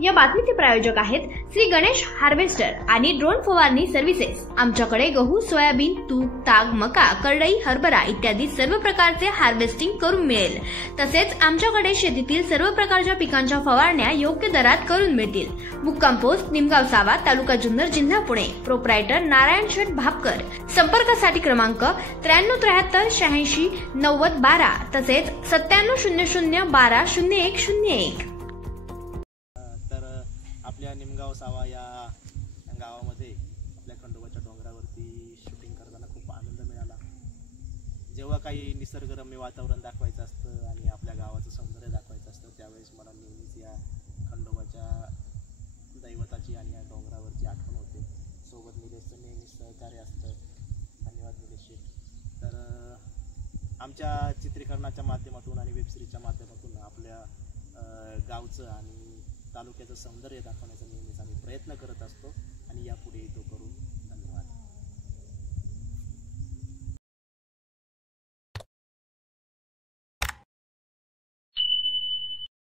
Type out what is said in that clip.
या बातमीचे प्रायोजक आहेत श्री गणेश हार्वेस्टर आणि ड्रोन फवारणी सर्व्हिसेस। आमच्याकडे गहू, सोयाबीन, तूर, ताग, मका, करडई, हरभरा इत्यादी सर्व प्रकारचे हार्वेस्टिंग करून मिळेल। तसेच आमच्याकडे शेतीतील सर्व प्रकारच्या पिकांच्या फवारण्या योग्य दरात करून मिळतील। मुक्काम पोस्ट निमगाव सावा, तालुका जुन्नर, जिल्हा पुणे। प्रोप्रायटर नारायण शेठ भापकर। संपर्कासाठी क्रमांक 9373 86 90 12 तसेच 9700 12 0101। आपल्या निमगाव सावा या गावामध्ये आपल्या खंडोबाच्या डोंगरावरती शूटिंग करताना खूप आनंद मिळाला। जेव्हा काही निसर्गरम्य वातावरण दाखवायचं असतं आणि आपल्या गावाचं सौंदर्य दाखवायचं असतं त्यावेळेस मला नेहमीच या खंडोबाच्या दैवताची आणि या डोंगरावरची आठवण होते। सोबत निलेशचं नेहमीच सहकार्य असतं। धन्यवाद निलेश शेठ। तर आमच्या चित्रीकरणाच्या माध्यमातून आणि वेबसिरीजच्या माध्यमातून आपल्या गावचं आणि तालुक्याचं सौंदर्य दाखवण्याचा नेहमीच आम्ही प्रयत्न करत असतो।